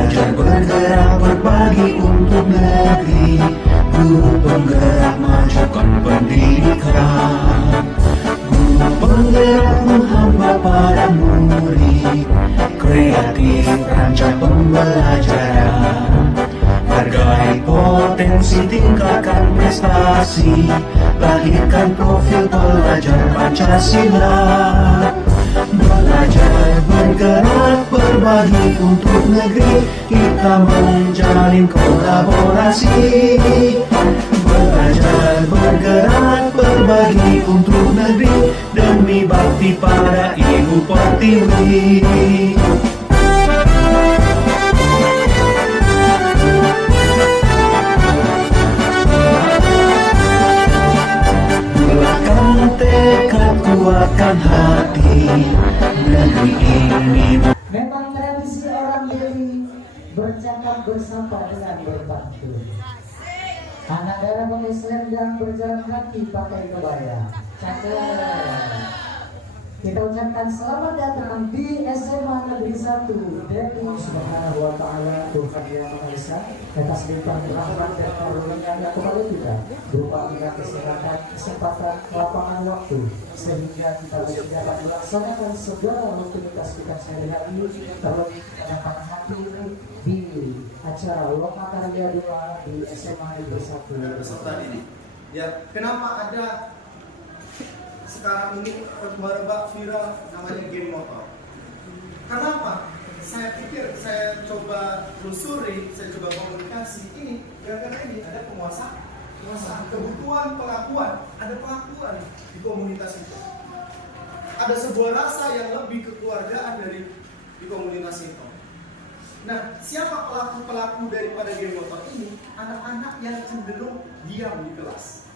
Belajar bergerak berbagi untuk negeri, guru penggerak majukan pendidikan. Guru penggerak menghamba para murid, kreatif rancang pembelajaran. Hargai potensi, tingkatkan prestasi, lahirkan profil pelajar Pancasila. Belajar bergerak berbagi untuk negeri, kita menjalin kolaborasi. Belajar bergerak berbagi untuk negeri, demi bakti pada Ibu Pertiwi. Tekad kuatkan hati, negeri ini. Memang tradisi orang Deli bercakap bersama dengan berbantu. Anak darah pakai selendang, berjalan kaki pakai kebaya. Cakep. Kita ucapkan selamat datang di SMA Negeri 1 Deli Subhanahu wa Ta'ala Tuhan Yang Maha Esa atas limpahan rahmat dan karunia-Nya kepada kita berupa bidang kesehatan, kesempatan, lapangan waktu, sehingga kita dapat melaksanakan segala rutinitas kita sehari-hari terlebih kedatangan hati ini di acara Lokakarya 2 di SMA Negeri 1 kesempatan ini. Ya, kenapa ada sekarang ini rebak viral namanya game motor? Kenapa? Saya pikir, saya coba telusuri, saya coba komunikasi ini gara-gara ini ada penguasaan kebutuhan pengakuan, ada pengakuan di komunitas itu. Ada sebuah rasa yang lebih kekeluargaan dari di komunitas itu. Nah, siapa pelaku daripada game motor ini? Anak-anak yang cenderung diam di kelas.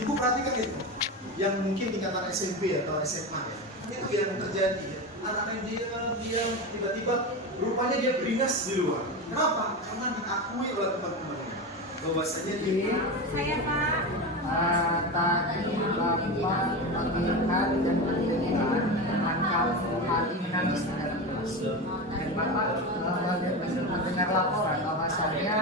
Ibu perhatikan itu, yang mungkin tingkatan SMP atau SMA ya, itu yang terjadi ya. Anak yang diam, tiba-tiba rupanya dia beringas di luar. Kenapa? Karena diakui oleh teman-temannya bahwasanya dia. Saya Pak. Tadi Bapak melihat dan mendengar teman kamu Ali menangis di dalam kelas. Dan Bapak mendengar laporan bahwasannya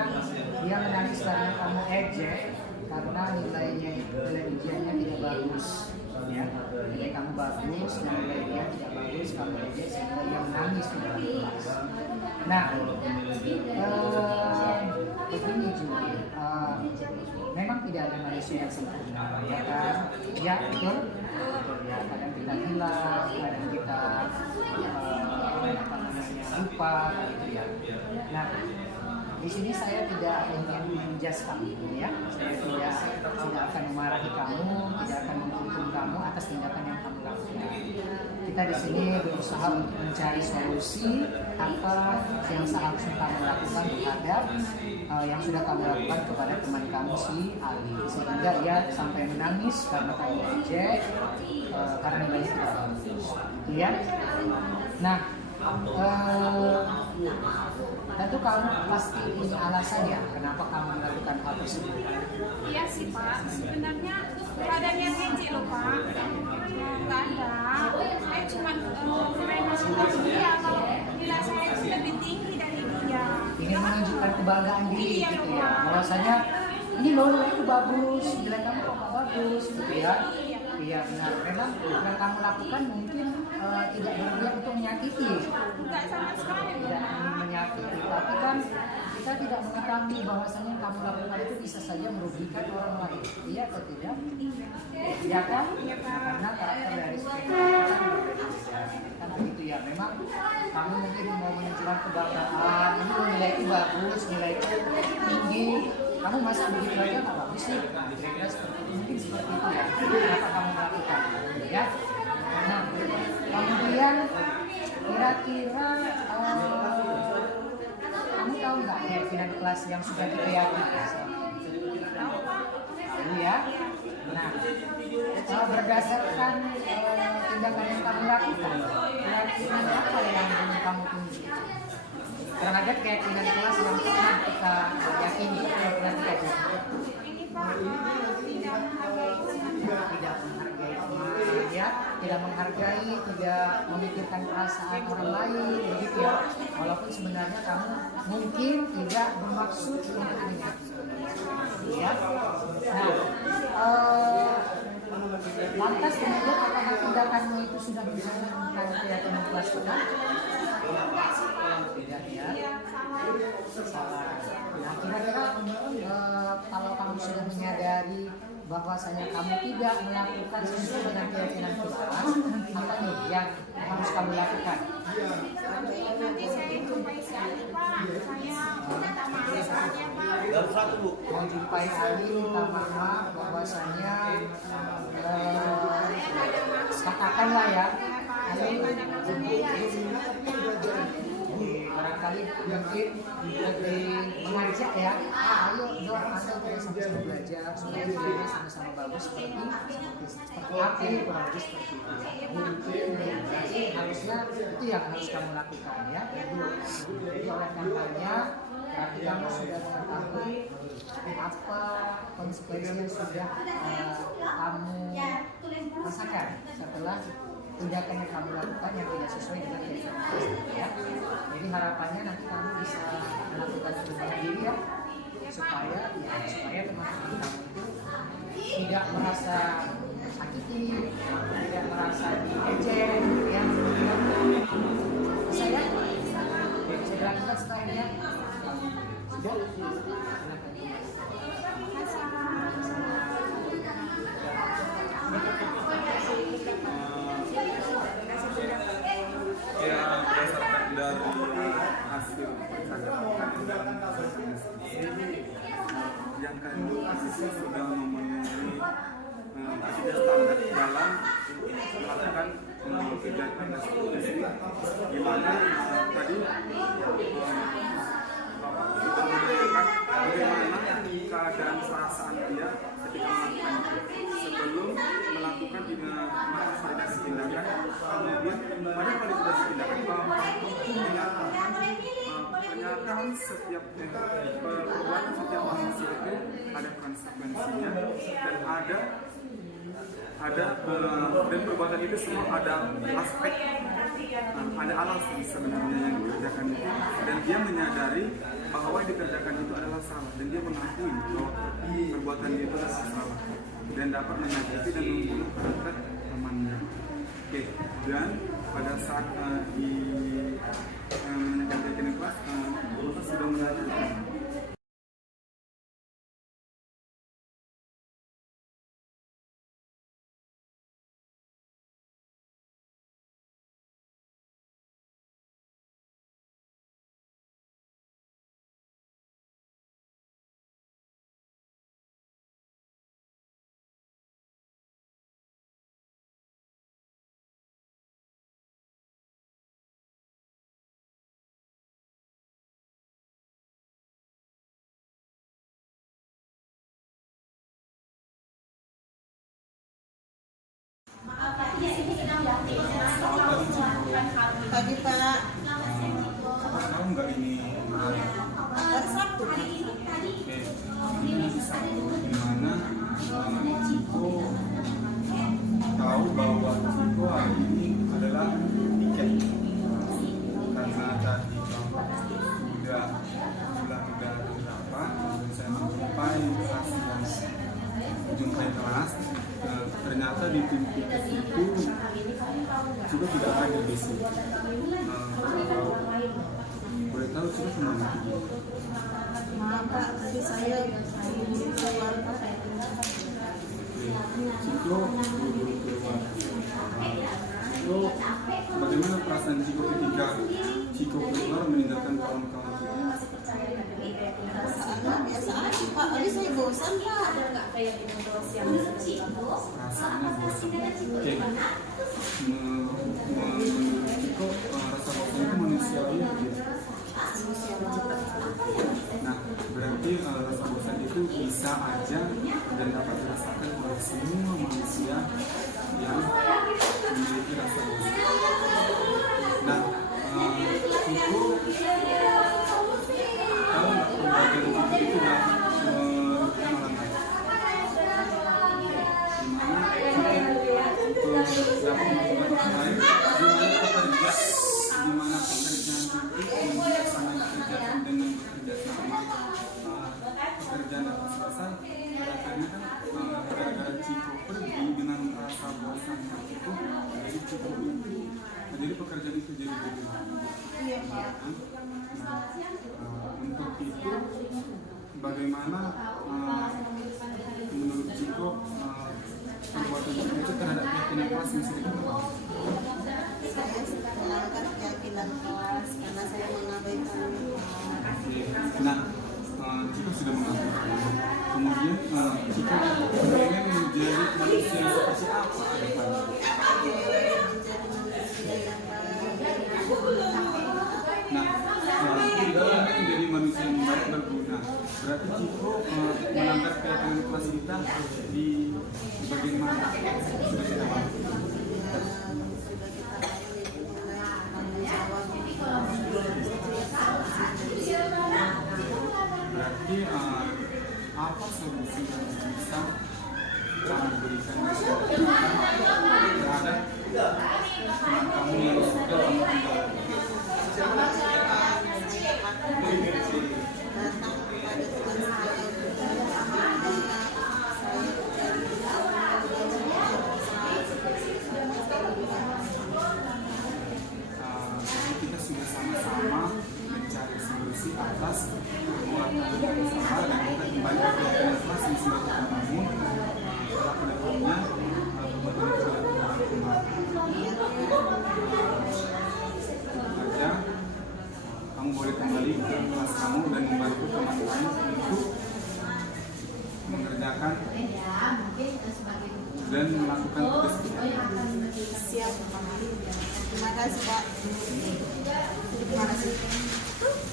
dia menangis karena kamu ejek karena nilainya nilai ujiannya tidak bagus. Ya, nilai kamu bagus dan nilai dia tidak bagus, kamu ejek sehingga dia menangis di dalam kelas. Nah, begini juga, memang tidak ada manusia yang sempurna, ya kan? Ya, betul. Ya, kadang kita hilang, kadang kita lupa, gitu ya. Nah, di sini saya tidak ingin menjudge kamu, ya. Saya tidak akan memarahi kamu, tidak akan menghukum kamu atas tindakan yang kamu lakukan. Kita di sini berusaha untuk mencari solusi apa yang seharusnya kamu lakukan terhadap yang sudah kamu lakukan kepada teman kamu si Ali, sehingga ia sampai menangis karena kamu ejek karena nilainya tidak bagus, ya. Nah, tentu kamu pasti punya alasannya kenapa kamu melakukan hal tersebut. Iya sih Pak, sebenarnya nggak ada niat ejek loh Pak. Nggak ada. Saya cuma menunjukkan dia kalau nilai saya itu lebih tinggi dari dia. Ingin menunjukkan kebanggaan diri, Iya, gitu Pak. ya. Bahwasanya ini loh itu bagus, nilai kamu kok nggak bagus, gitu ya. Iya benar. Memang yang kamu lakukan mungkin tidak berniat untuk menyakiti. Nggak sama sekali. Tidak ingin menyakiti, tapi kan kita tidak mengetahui bahwasanya yang kamu lakukan itu bisa saja merugikan orang lain. Iya atau tidak? Iya kan? Karena karakter dari setiap orang kan berbeda-beda. Kan begitu ya. Memang kamu mungkin mau menunjukkan kebanggaan. Ini nilai itu bagus, nilai itu tinggi. Kamu masa begitu aja nggak bagus sih? Kira-kira seperti itu, mungkin seperti itu ya. Kenapa kamu melakukan? Ya. Nah, kemudian kira-kira kamu tahu nggak keyakinan kelas yang sudah kita yakini? Tahu ya. Nah, berdasarkan tindakan yang kamu lakukan, keyakinan apa yang kamu tunjukkan terhadap keyakinan kelas yang pernah kita yakini, yang pernah kita yakini? Ini Pak, tidak menghargai teman. Tidak menghargai teman, ya, tidak menghargai, tidak memikirkan perasaan orang lain, begitu ya. Walaupun sebenarnya kamu mungkin tidak bermaksud untuk menyakiti, ya. Nah, lantas kemudian apakah tindakanmu itu sudah mencerminkan keyakinan kelas kita? Tidak ya. Salah. Nah, kira-kira kalau kamu sudah menyadari bahwasanya kamu tidak melakukan sesuai dengan keyakinan kelas, apa nih yang harus kamu lakukan? Nanti saya jumpai si Ali, Pak. Saya minta maaf soalnya, Pak. Mau jumpai Ali, minta maaf bahwasanya katakanlah ya, Ali barangkali mungkin lebih mengajak ya, ayo dong anda kita sama-sama belajar supaya kita sama-sama bagus seperti apa kurang lebih seperti itu ya. Berarti harusnya itu yang harus kamu lakukan ya. Jadi oleh karenanya berarti kamu sudah mengetahui apa konsekuensi yang sudah kamu rasakan setelah tindakan yang kamu lakukan yang tidak sesuai dengan keyakinan ya. Jadi harapannya nanti kamu bisa melakukan perubahan diri ya, supaya teman-teman kamu itu tidak merasa sakiti, tidak merasa diejek ya. Saya lakukan setelah ini ya. Sudah? Ya, berdasarkan dari hasil percakapan yang kami sudah memenuhi ketiga standar dalam melakukan kegiatan restitusi, di mana tadi sudah menunjukkan bagaimana keadaan perasaan dia ketika melakukan sebelum melakukan validasi tindakan, kemudian pada validasi tindakan bahwa pernyataan setiap perbuatan setiap manusia itu ada konsekuensinya dan dan perbuatan itu semua ada aspek ada alasan sebenarnya yang dikerjakan itu, dan dia menyadari bahwa yang dikerjakan itu adalah salah, dan dia mengakui bahwa perbuatan itu adalah salah dan dapat menyakiti dan membunuh karakter temannya. Oke, dan pada saat di menanyakan keyakinan kelas, Bapak sudah menanyakan Pagi Pak. tahu nggak ini Hari Sabtu. di mana Ciko tahu bahwa Ciko hari ini adalah tiket karena tadi udah berapa dan saya menjumpai kelas ternyata di tim tiket itu Ciko tidak ada di sini. Boleh tahu Ciko kemana? Maaf Pak, tadi saya keluar Ciko buru-buru keluar. Ciko, bagaimana perasaan Ciko ketika Ciko keluar meninggalkan kawan-kawan Ciko? biasa aja Pak. Tadi saya bosan Pak. Rasanya bosan. Oke. Menurut Ciko, rasa bosan itu manusiawi gitu. Nah, berarti rasa bosan itu bisa aja dan dapat dirasakan oleh semua manusia yang memiliki rasa bosan. Nah, Ciko tahu nggak pembagian Ciko itu dalam orang lain? Dimana Ciko dengan bekerja sama pekerjaan dapat selesai. Karena kan gara-gara Ciko pergi dengan rasa bosan itu, jadi Ciko itu, jadi pekerjaan itu jadi lama. Iya Pak. Untuk itu bagaimana menurut Ciko perbuatan itu terhadap keyakinan kelas yang sedikit apa? Saya sudah melanggar keyakinan kelas karena saya mengabaikan. Nah, Ciko sudah mengabaikan. Kemudian Ciko pengen menjadi manusia yang seperti apa ke depannya? Menjadi manusia yang Nah, Ciko ingin menjadi manusia yang baik berguna. Berarti Ciko melanggar keyakinan kelas kita di bagian mana? Sudah kita bahas. Berarti apa solusi yang bisa kamu berikan terhadap teman kamu yang sudah kamu tinggalkan? Kita sudah sama-sama mencari solusi atas perbuatan yang salah dan kita kembali ke kelas yang sudah kita bangun setelah kedepannya perbuatan itu tidak kembali. Aja kamu boleh kembali ke kelas kamu dan membantu teman-teman untuk mengerjakan dan melakukan tugas kita. siap. Terima kasih Pak. Terima kasih.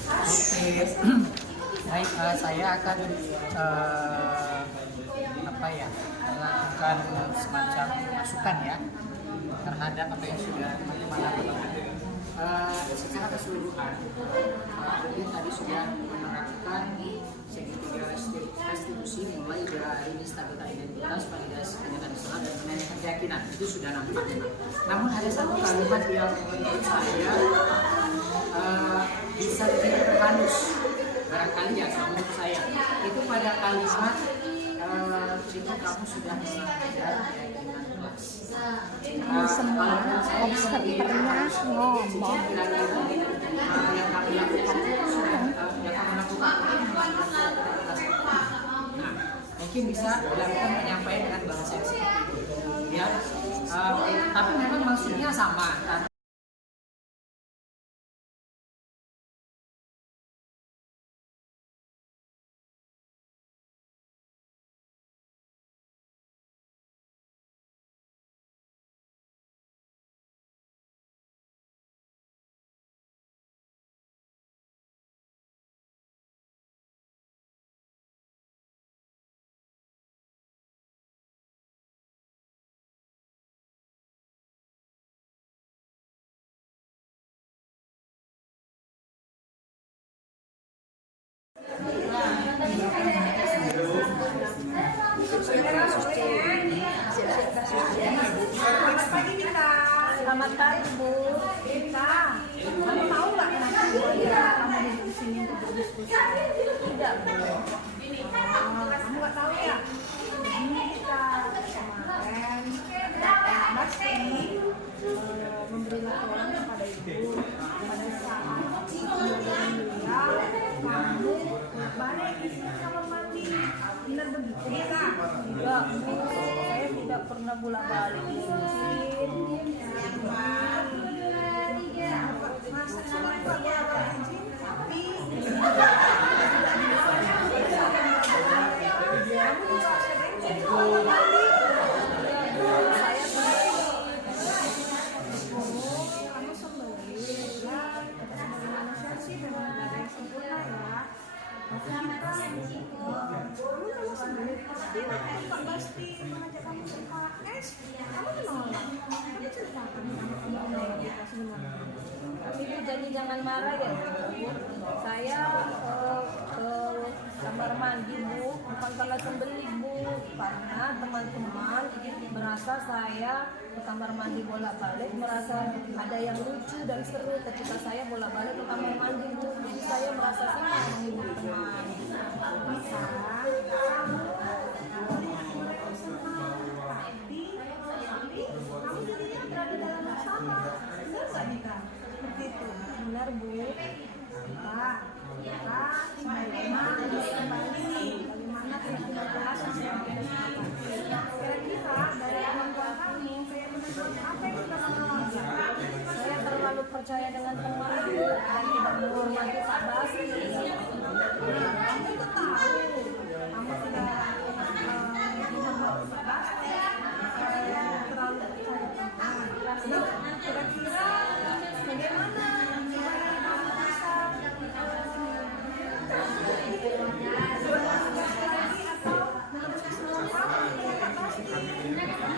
Oke, baik, saya akan melakukan semacam masukan ya terhadap apa yang sudah teman-teman lakukan. Secara keseluruhan, Udin tadi sudah menerapkan segitiga restitusi mulai dari stabilitas identitas, validasi kenyataan Islam dan menanyakan keyakinan. Itu sudah nampak. Namun ada satu kalimat yang menurut saya bisa lebih halus, barangkali ya menurut saya. Itu pada kalimat jika kamu sudah melanggar keyakinan kelas. Semua observernya ngomong. Yang kami lakukan nah, mungkin bisa dilakukan penyampaian dengan bahasa yang seperti itu ya, tapi memang maksudnya sama. Selamat pagi Bu. Kita, kamu tahu nggak kenapa kamu di sini untuk berdiskusi? Tidak Bu. Kamu nggak tahu ya? Ini kita kemarin pasti memberi laporan kepada Ibu pada saat beliau kamu balik di sini kamar mandi. Benar begitu ya Kak? Tidak Bu, saya tidak pernah bolak-balik di sini. Masa sama Pak izin tapi kamu sembeli ya, sebagai manusia sih memang ada yang sempurna ya. Kamu sembeli pasti Pak Basti mengajak kamu ke KS, kamu menolak. Kamu ceritakan tentang kita sebenarnya. Ibu jadi jangan marah ya Bu. Saya ke kamar mandi Bu, bukan karena sembelih Bu, karena teman-teman merasa saya ke kamar mandi bolak-balik, merasa ada yang lucu dan seru ketika saya bolak-balik ke kamar mandi Bu. Jadi saya merasa menghormati Pak Basri. Nah, kamu tuh tahu, kamu sudah menghormati Pak Basri, terlalu percaya Tuhan. Nah, kira-kira bagaimana supaya kamu bisa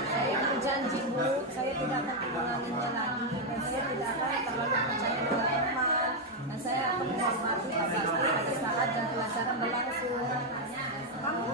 saya berjanji Bu, saya tidak akan mengulanginya lagi dan saya tidak akan terlalu percaya pada teman dan saya akan menghormati Pak Basri pada saat dan pelajaran berlangsung. Kamu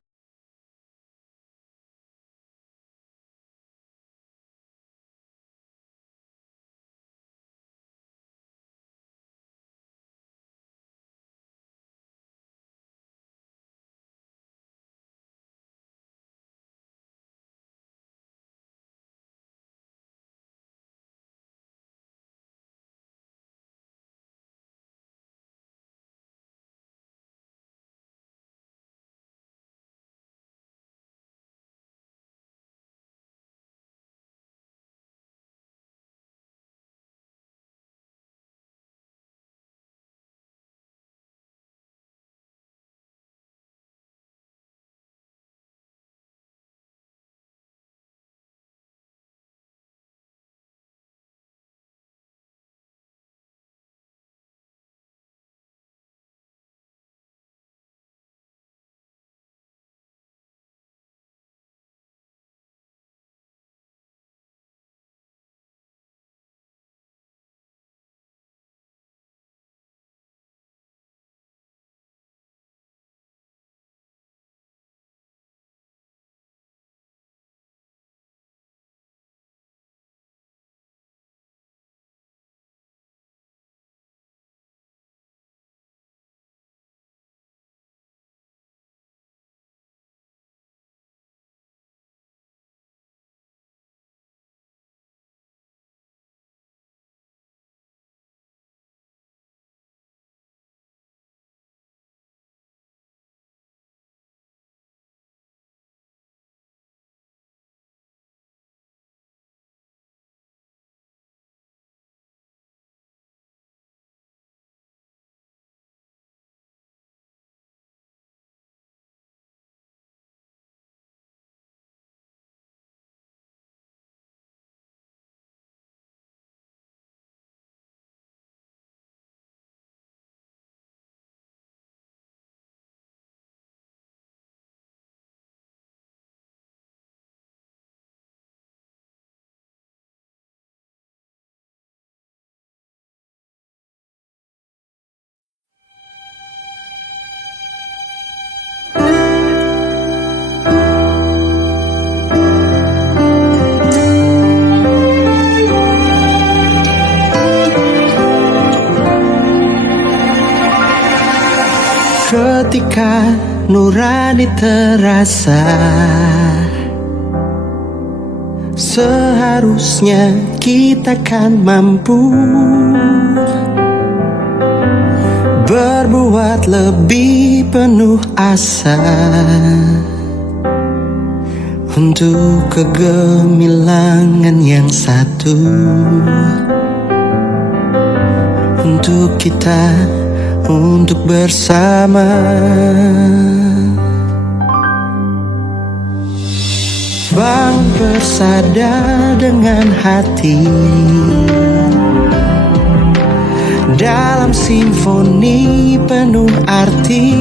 ketika nurani terasa, seharusnya kita kan mampu berbuat lebih penuh asa untuk kegemilangan yang satu, untuk kita, untuk bersama. Bangun bersada dengan hati dalam simfoni penuh arti.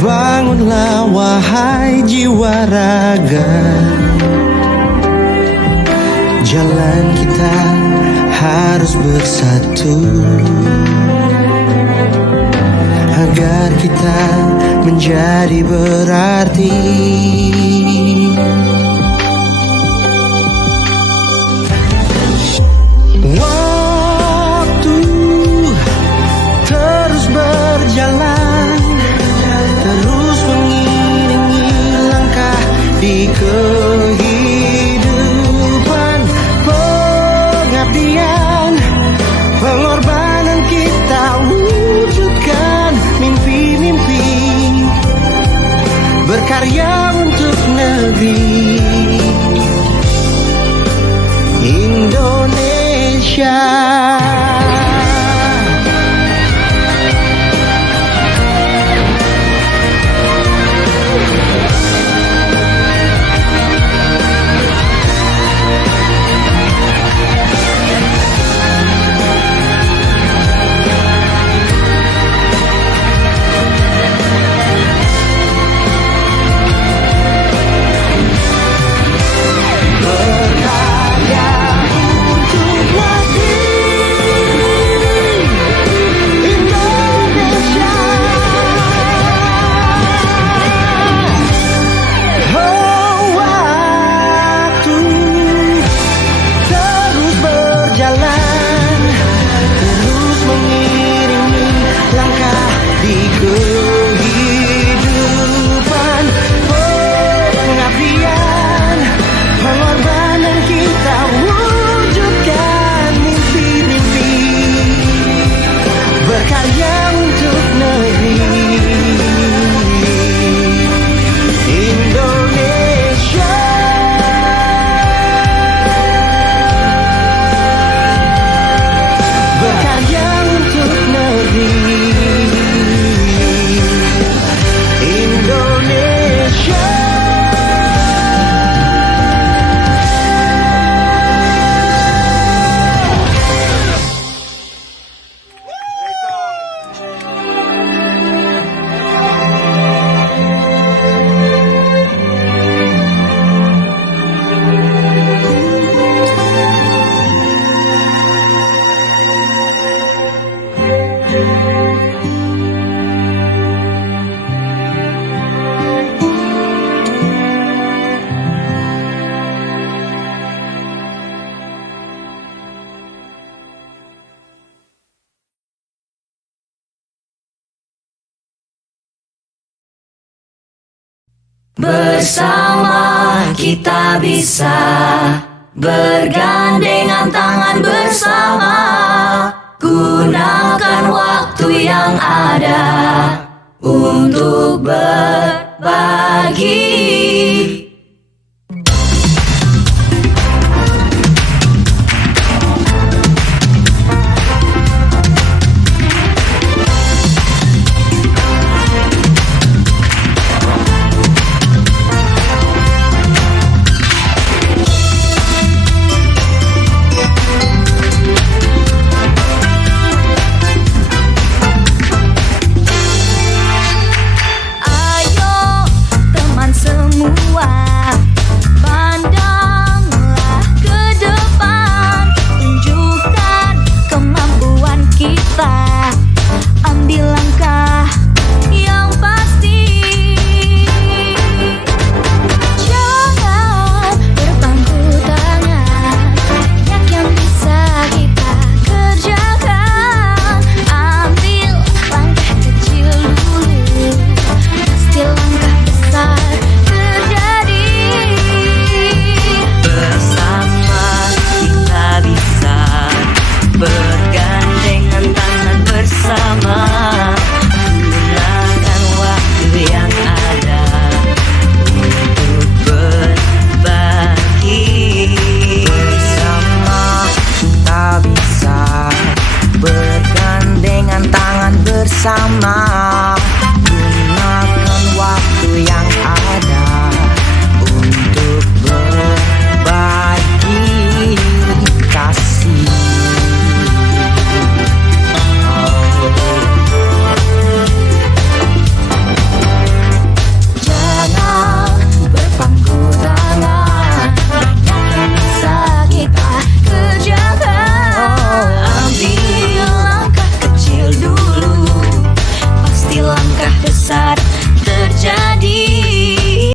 Bangunlah wahai jiwa raga, jalan kita harus bersatu agar kita menjadi berarti. Waktu terus berjalan, terus mengiringi langkah di kehidupan. Pengabdian, pengorbanan kita wujudkan mimpi-mimpi, berkarya untuk negeri Indonesia. Bersama kita bisa bergandengan tangan bersama, gunakan waktu yang ada untuk berbagi. Bergandengan tangan bersama.